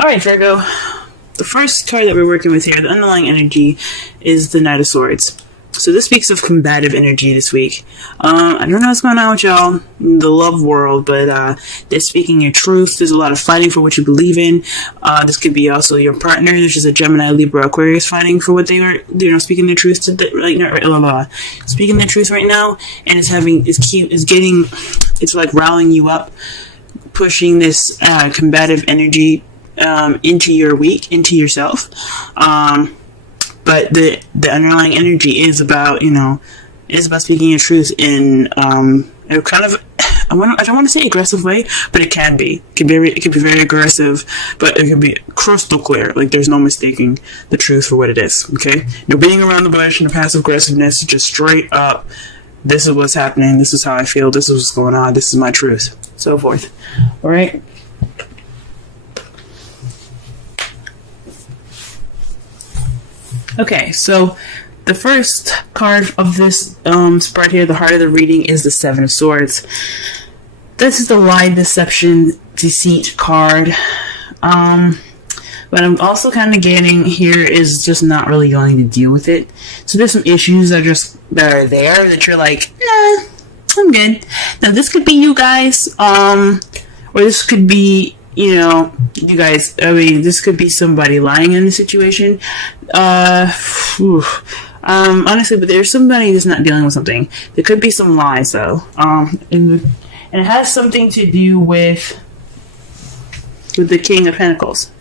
Alright, Virgo. The first card that we're working with here, the underlying energy, is the Knight of Swords. So this speaks of combative energy this week. I don't know what's going on with y'all in the love world, but they're speaking your truth. There's a lot of fighting for what you believe in. This could be also your partner, which is a Gemini, Libra, Aquarius, fighting for what they are, speaking their truth to speaking their truth right now, and it's like rallying you up, pushing this combative energy into your week, into yourself. But the underlying energy is about, speaking your truth in a kind of, I don't want to say aggressive way, but it can be. It can be very aggressive, but it can be crystal clear. Like, there's no mistaking the truth for what it is, okay? No beating around the bush and the passive aggressiveness, just straight up, this is what's happening, this is how I feel, this is what's going on, this is my truth, so forth. Alright? Okay, so the first card of this spread here, the heart of the reading, is the Seven of Swords. This is the lie, deception, deceit card. But I'm also kind of getting here is just not really going to deal with it. So there's some issues that are there that you're like, nah, I'm good. Now this could be you guys, or this could be, you guys, this could be somebody lying in the situation. Honestly, but there's somebody that's not dealing with something. There could be some lies, though. And it has something to do with the King of Pentacles.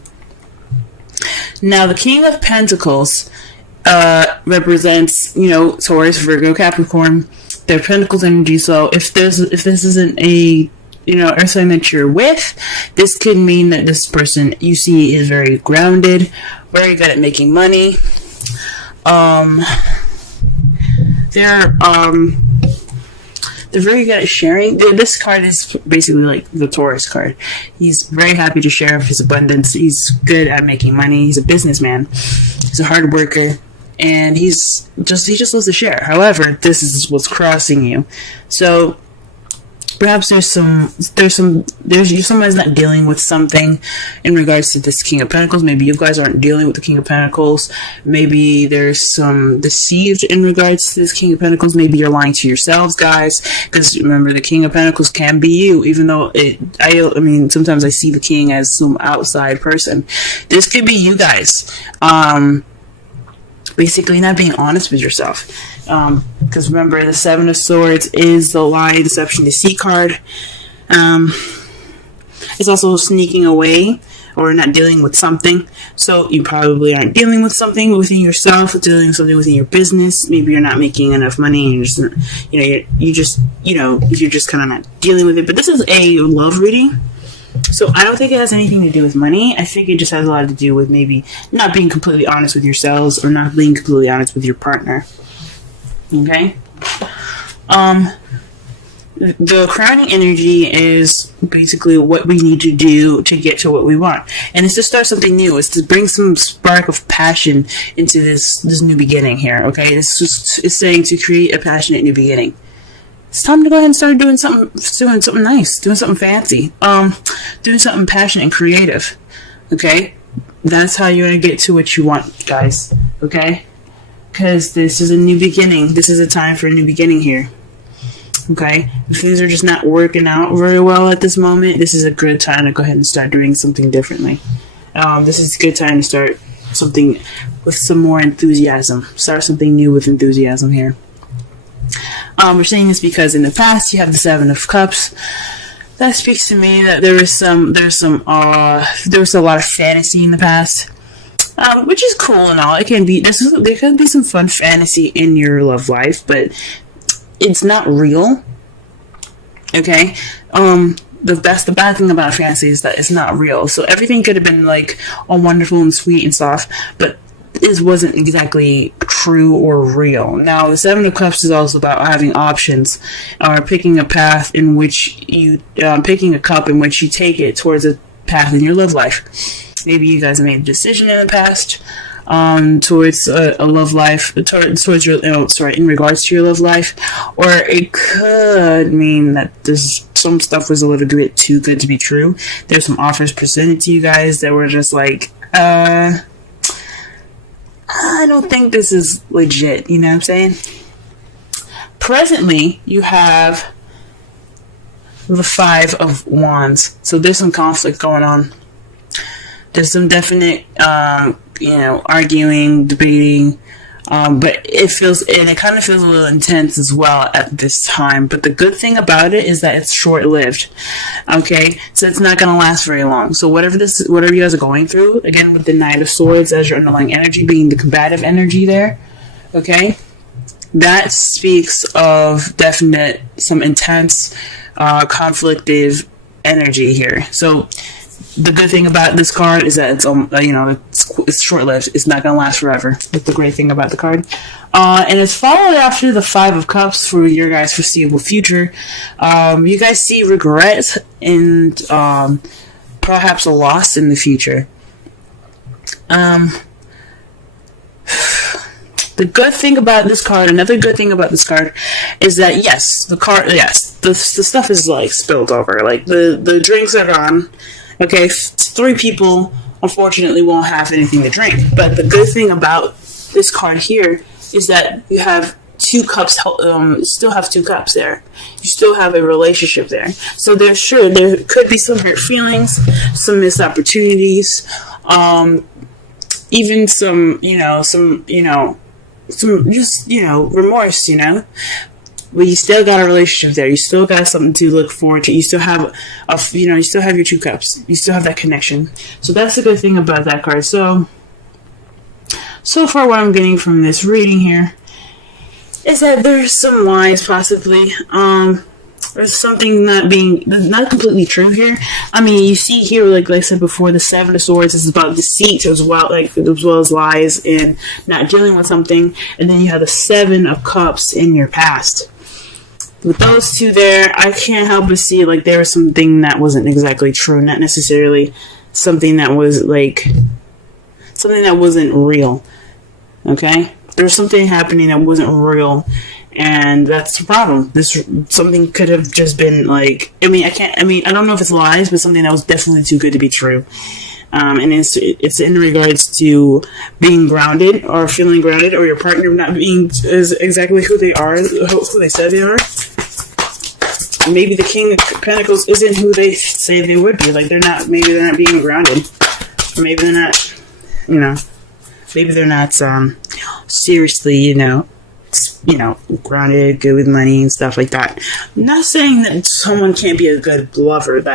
Now, the King of Pentacles represents, Taurus, Virgo, Capricorn, their Pentacles energy. So if this isn't a earth sign that you're with, this could mean that this person you see is very grounded, very good at making money. They're very good at sharing. This card is basically like the Taurus card. He's very happy to share his abundance. He's good at making money. He's a businessman. He's a hard worker. And he just loves to share. However, this is what's crossing you. So perhaps somebody's not dealing with something in regards to this King of Pentacles. Maybe you guys aren't dealing with the King of Pentacles. Maybe there's some deceived in regards to this King of Pentacles. Maybe you're lying to yourselves, guys. Because remember, the King of Pentacles can be you, even though sometimes I see the King as some outside person. This could be you guys. Basically not being honest with yourself. Because remember, the Seven of Swords is the lie, deception, deceit card. It's also sneaking away or not dealing with something. So you probably aren't dealing with something within yourself, dealing with something within your business. Maybe you're not making enough money and you're just kind of not dealing with it. But this is a love reading. So I don't think it has anything to do with money. I think it just has a lot to do with maybe not being completely honest with yourselves or not being completely honest with your partner. Okay? The crowning energy is basically what we need to do to get to what we want. And it's to start something new. It's to bring some spark of passion into this new beginning here. Okay? It's saying to create a passionate new beginning. It's time to go ahead and start doing something nice, doing something fancy, doing something passionate and creative. Okay, that's how you're gonna get to what you want, guys. Okay, because this is a new beginning. This is a time for a new beginning here. Okay, if things are just not working out very well at this moment, this is a good time to go ahead and start doing something differently. This is a good time to start something with some more enthusiasm. Start something new with enthusiasm here. We're saying this because in the past you have the Seven of Cups. That speaks to me that there was a lot of fantasy in the past, which is cool and all. It can be there can be some fun fantasy in your love life, but it's not real. Okay, the bad thing about fantasy is that it's not real. So everything could have been like all wonderful and sweet and soft, but it wasn't exactly true or real. Now, the Seven of Cups is also about having options, or picking a path in which picking a cup in which you take it towards a path in your love life. Maybe you guys made a decision in the past towards a love life, towards your, in regards to your love life, or it could mean that this some stuff was a little bit too good to be true. There's some offers presented to you guys that were just like, I don't think this is legit, you know what I'm saying? Presently, you have the Five of Wands. So there's some conflict going on. There's some definite, arguing, debating, but it kind of feels a little intense as well at this time. But the good thing about it is that it's short-lived. Okay, so it's not going to last very long. So whatever you guys are going through, again with the Knight of Swords as your underlying energy being the combative energy there, okay, that speaks of definite some intense, conflictive energy here. So the good thing about this card is that it's short-lived. It's not going to last forever. That's the great thing about the card. And it's followed after the Five of Cups for your guys' foreseeable future. You guys see regret and perhaps a loss in the future. The good thing about this card, another good thing about this card, is that the stuff is like spilled over. Like the drinks are gone. Okay, 3 people unfortunately won't have anything to drink. But the good thing about this card here is that you have 2 cups. Still have 2 cups there. You still have a relationship there. So there could be some hurt feelings, some missed opportunities, even some remorse, but you still got a relationship there. You still got something to look forward to. You still have you still have your 2 cups. You still have that connection. So that's the good thing about that card. So far what I'm getting from this reading here is that there's some lies possibly. There's something not completely true here. I mean, you see here, like I said before, the Seven of Swords is about deceit as well as lies and not dealing with something. And then you have the Seven of Cups in your past. With those 2 there, I can't help but see like there was something that wasn't exactly true, not necessarily something that was wasn't real. Okay, there's something happening that wasn't real. And that's the problem. Something could have just been like, I don't know if it's lies, but something that was definitely too good to be true. And it's in regards to being grounded or feeling grounded, or your partner not being exactly who they are, who they said they are. Maybe the King of Pentacles isn't who they say they would be. Like maybe they're not being grounded. Or maybe they're not, maybe they're not seriously, grounded, good with money and stuff like that. I'm not saying that someone can't be a good lover and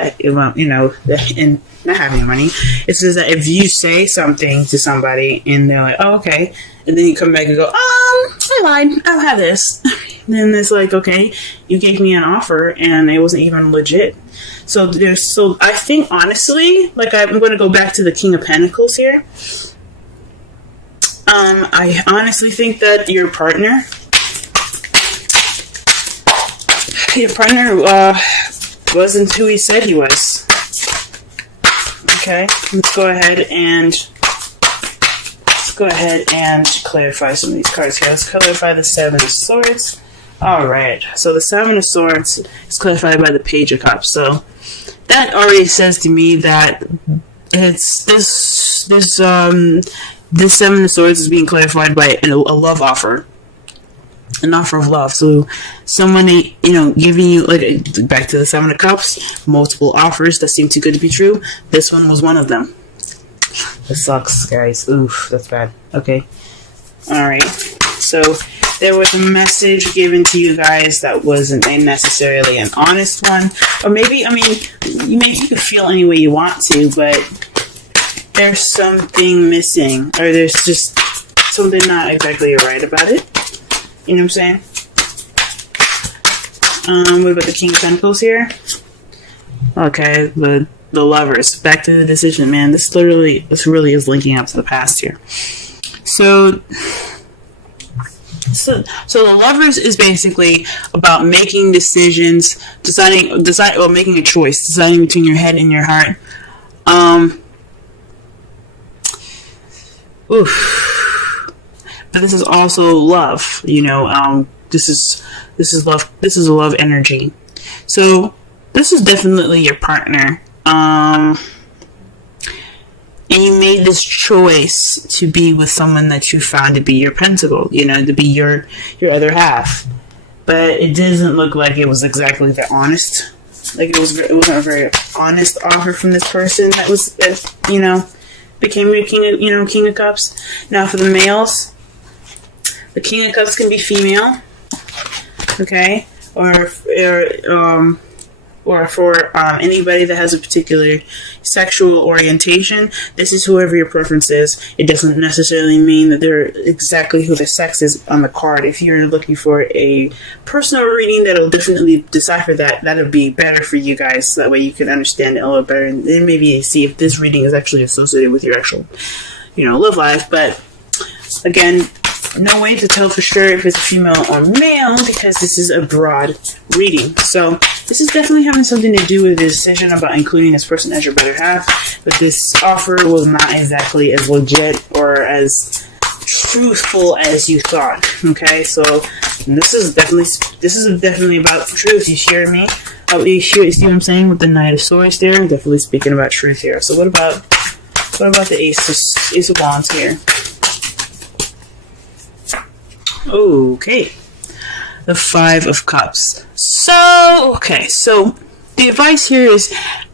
not having money. It's just that if you say something to somebody and they're like, oh, okay, and then you come back and go, I lied, I don't have this. Then it's like, okay, you gave me an offer and it wasn't even legit. So I think honestly, like I'm going to go back to the King of Pentacles here. I honestly think that your partner wasn't who he said he was. Okay, let's go ahead and clarify some of these cards here. Let's clarify the Seven of Swords. Alright, so the Seven of Swords is clarified by the Page of Cups. So that already says to me that it's this Seven of Swords is being clarified by a love offer. An offer of love. So someone, giving you, like, back to the Seven of Cups, multiple offers that seem too good to be true. This one was one of them. That sucks, guys. Oof, that's bad. Okay. Alright. So there was a message given to you guys that wasn't necessarily an honest one. Or maybe, you could feel any way you want to, but there's something missing, or there's just something not exactly right about it. You know what I'm saying? What about the King of Pentacles here? Okay, the Lovers. Back to the decision, man. This really is linking up to the past here. So the Lovers is basically about making decisions, making a choice, deciding between your head and your heart. But this is also love, this is love. This is a love energy. So this is definitely your partner. And you made this choice to be with someone that you found to be your pentacle, to be your other half. But it doesn't look like it was exactly the honest. Like it wasn't a very honest offer from this person that became your King of Cups. Now for the males, the King of Cups can be female, okay, or for anybody that has a particular sexual orientation. This is whoever your preference is. It doesn't necessarily mean that they're exactly who the sex is on the card. If you're looking for a personal reading that'll definitely decipher that, that'll be better for you guys. So that way you can understand it a little better, and then maybe see if this reading is actually associated with your actual, love life. But again, no way to tell for sure if it's a female or male, because this is a broad reading. So this is definitely having something to do with the decision about including this person as your better half. But this offer was not exactly as legit or as truthful as you thought. Okay, so this is definitely about truth. You hear me? You see what I'm saying with the Knight of Swords there? I'm definitely speaking about truth here. So what about the Ace of Wands here? Okay, the Five of Cups. So the advice here is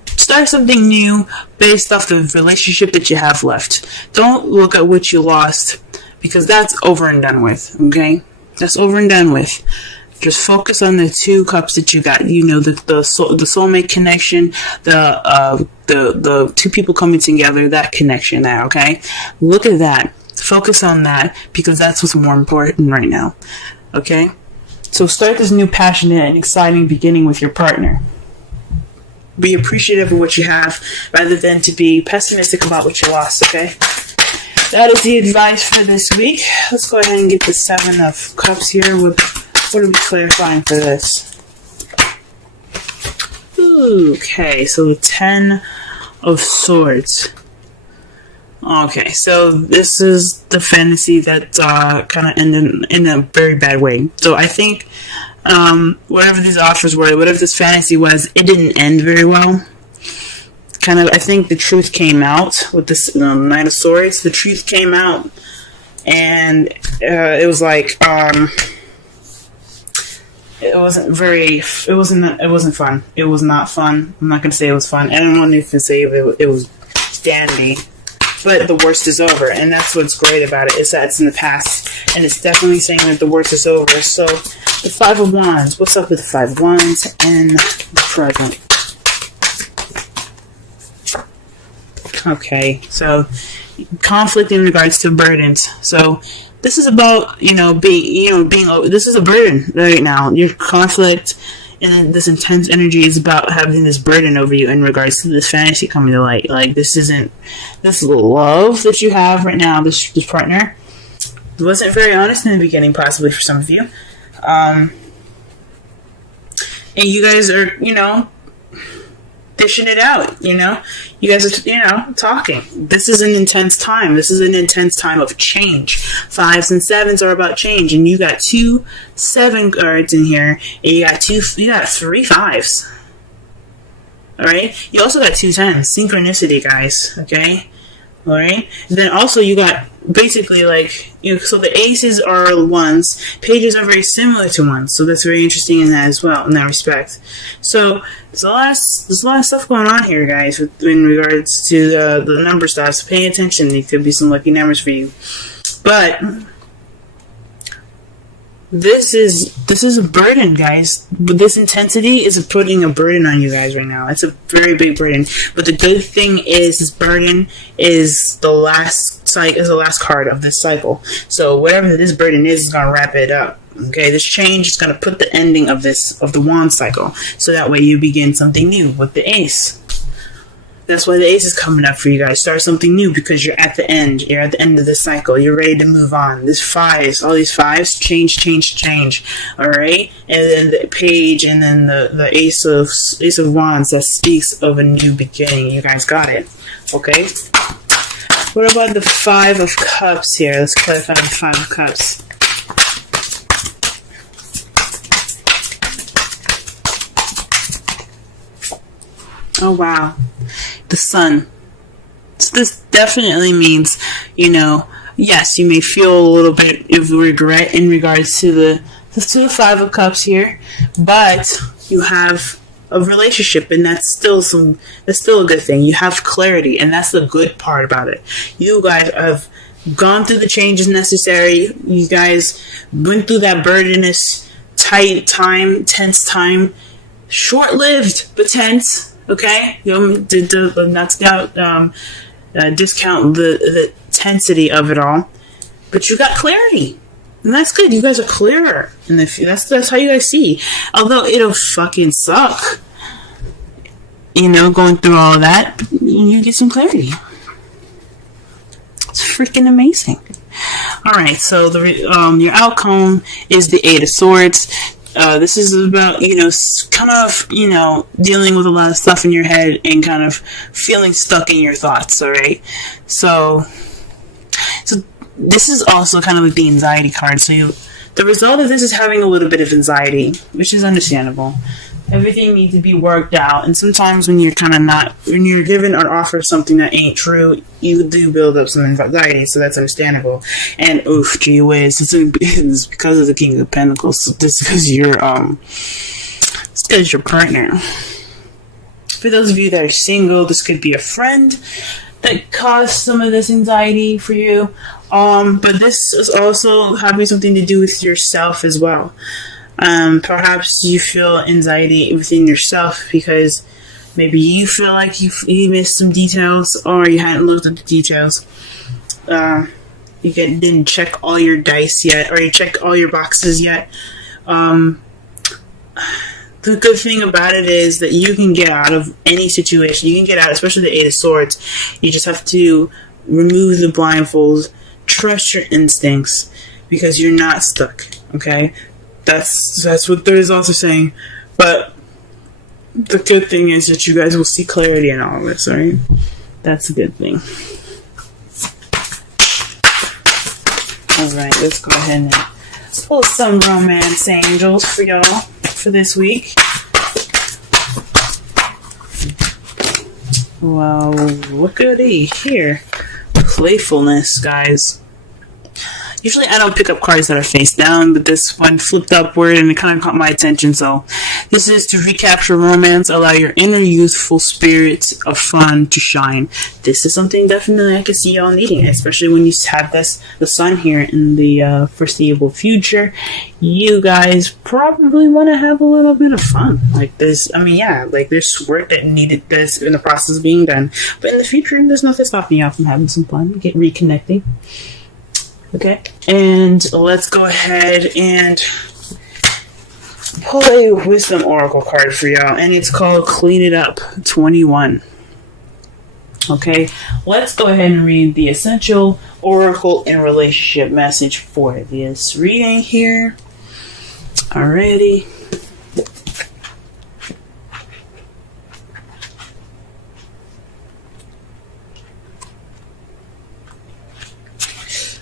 start something new based off the relationship that you have left. Don't look at what you lost, because that's over and done with, okay? That's over and done with. Just focus on the two cups that you got. The soulmate connection, the two people coming together, that connection there, okay? Look at that. Focus on that, because that's what's more important right now. Okay? So start this new passionate and exciting beginning with your partner. Be appreciative of what you have rather than to be pessimistic about what you lost, okay? That is the advice for this week. Let's go ahead and get the Seven of Cups here. What are we clarifying for this? Okay, so the Ten of Swords. Okay, so this is the fantasy that kind of ended in a very bad way. So I think whatever these offers were, whatever this fantasy was, it didn't end very well. I think the truth came out with this Knight of Swords. The truth came out, and it was like it wasn't fun. It was not fun. I'm not gonna say it was fun. I don't want to even say it was dandy. But the worst is over, and that's what's great about it, is that it's in the past, and it's definitely saying that the worst is over. So, the Five of Wands. What's up with the Five of Wands and the present? Okay, so conflict in regards to burdens. So, this is about being. This is a burden right now. Your conflict and this intense energy is about having this burden over you in regards to this fantasy coming to light. Like, this love that you have right now, this partner, wasn't very honest in the beginning, possibly for some of you. And you guys are, dishing it out, You guys are, talking. This is an intense time. This is an intense time of change. Fives and sevens are about change, and you got 2 7 cards in here, and you got 3 fives. Alright? You also got 2 10s. Synchronicity, guys. Okay? Alright? Then also you got basically so the aces are ones, pages are very similar to ones, so that's very interesting in that as well, in that respect. So there's a lot of stuff going on here, guys, in regards to the number stuff. So pay attention. There could be some lucky numbers for you, but this is a burden, guys. This intensity is putting a burden on you guys right now. It's a very big burden. But the good thing is, this burden is the last card of this cycle. So whatever this burden is gonna wrap it up. Okay, this change is gonna put the ending of the wand cycle. So that way you begin something new with the ace. That's why the ace is coming up for you guys. Start something new, because you're at the end. You're at the end of the cycle. You're ready to move on. This fives, all these fives, change. Alright? And then the page, and then the ace of wands, that speaks of a new beginning. You guys got it. Okay? What about the Five of Cups here? Let's clarify the Five of Cups. Oh, wow. The sun. So this definitely means, yes, you may feel a little bit of regret in regards to the Five of Cups here, but you have a relationship, and that's still a good thing. You have clarity, and that's the good part about it. You guys have gone through the changes necessary. You guys went through that burdenous, tight time, tense time, short-lived but tense. Okay, not discount the tensity of it all, but you got clarity, and that's good. You guys are clearer, and that's how you guys see. Although it'll fucking suck, going through all of that, you get some clarity. It's freaking amazing. All right, so your outcome is the Eight of Swords. This is about, kind of, dealing with a lot of stuff in your head and kind of feeling stuck in your thoughts, all right? So this is also kind of like the anxiety card. So the result of this is having a little bit of anxiety, which is understandable. Everything needs to be worked out, and sometimes when you're given an offer of something that ain't true, you do build up some anxiety, so that's understandable. And gee whiz, it's because of the King of Pentacles. So this is it's because your partner. For those of you that are single, this could be a friend that caused some of this anxiety for you. But this is also having something to do with yourself as well. Perhaps you feel anxiety within yourself because maybe you feel like you missed some details, or you hadn't looked at the details. You didn't check all your dice yet, or you check all your boxes yet. The good thing about it is that you can get out of any situation. You can get out, especially the Eight of Swords. You just have to remove the blindfolds, trust your instincts, because you're not stuck, okay? That's what Third is also saying. But the good thing is that you guys will see clarity in all of this, alright? That's a good thing. Alright, let's go ahead and pull some romance angels for y'all for this week. Well, look at here. Playfulness, guys. Usually I don't pick up cards that are face down, but this one flipped upward and it kind of caught my attention. So this is to recapture romance, allow your inner youthful spirit of fun to shine. This is something definitely I can see y'all needing, especially when you have the sun here in the foreseeable future. You guys probably want to have a little bit of fun. Like this, there's work that's in the process of being done. But in the future, there's nothing stopping y'all from having some fun, reconnecting. Okay, and let's go ahead and pull a Wisdom Oracle card for y'all, and it's called Clean It Up 21. Okay, let's go ahead and read the Essential Oracle and Relationship message for this reading here. Alrighty.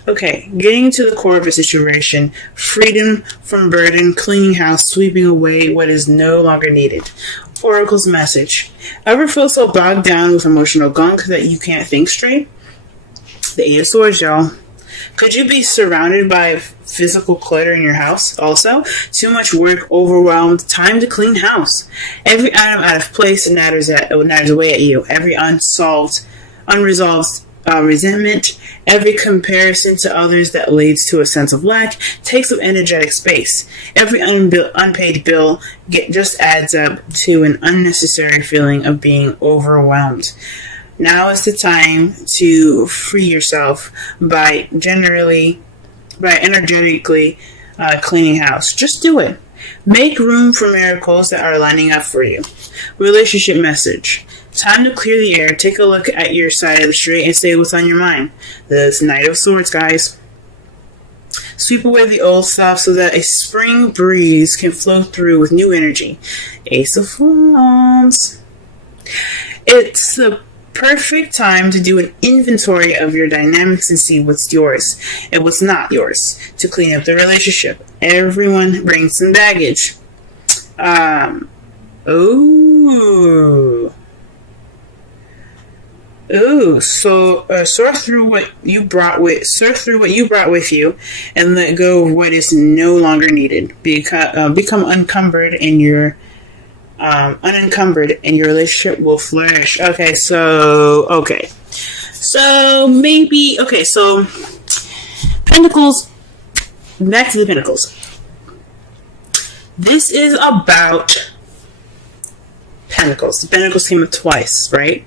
Okay, getting to the core of a situation, freedom from burden, cleaning house, sweeping away what is no longer needed. Oracle's message. Ever feel so bogged down with emotional gunk that you can't think straight? The Eight of Swords, y'all. Could you be surrounded by physical clutter in your house also? Too much work, overwhelmed, time to clean house. Every item out of place natters away at you. Every unresolved resentment, every comparison to others that leads to a sense of lack takes up energetic space. Every unpaid bill just adds up to an unnecessary feeling of being overwhelmed. Now is the time to free yourself by energetically cleaning house. Just do it. Make room for miracles that are lining up for you. Relationship message. Time to clear the air. Take a look at your side of the street and say what's on your mind. This Knight of Swords, guys. Sweep away the old stuff so that a spring breeze can flow through with new energy. Ace of Wands. It's the perfect time to do an inventory of your dynamics and see what's yours and what's not yours to clean up the relationship. Everyone brings some baggage. Ooh, so sort through what you brought with you, and let go of what is no longer needed. Become unencumbered, and your unencumbered, and your relationship will flourish. So maybe so Pentacles. Back to the Pentacles. This is about Pentacles. The Pentacles came up twice, right?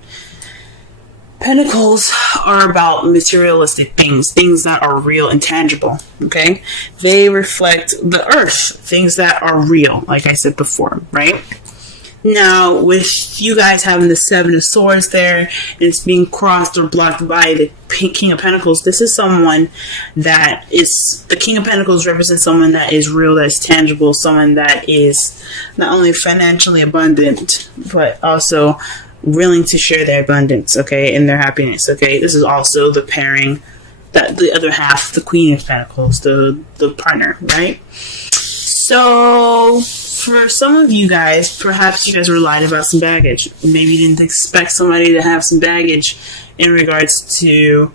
Pentacles are about materialistic things that are real and tangible, okay? They reflect the earth, things that are real, like I said before, right? Now, with you guys having the Seven of Swords there, and it's being crossed or blocked by the King of Pentacles, this is someone that is... The King of Pentacles represents someone that is real, that is tangible, someone that is not only financially abundant, but also willing to share their abundance, okay, and their happiness, okay? This is also the pairing, that the other half, the Queen of Pentacles, the partner, right? So, for some of you guys, perhaps you guys were lied about some baggage. Maybe you didn't expect somebody to have some baggage in regards to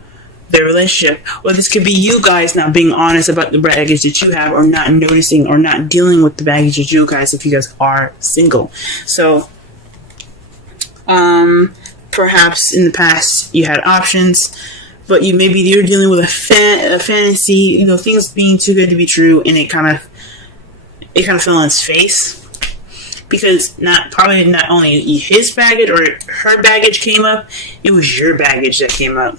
their relationship. Or this could be you guys not being honest about the baggage that you have, or not noticing or not dealing with the baggage that you guys, if you guys are single. So, perhaps in the past you had options, but you're dealing with a fantasy, things being too good to be true, and it kind of fell on its face, because not only his baggage or her baggage came up, it was your baggage that came up.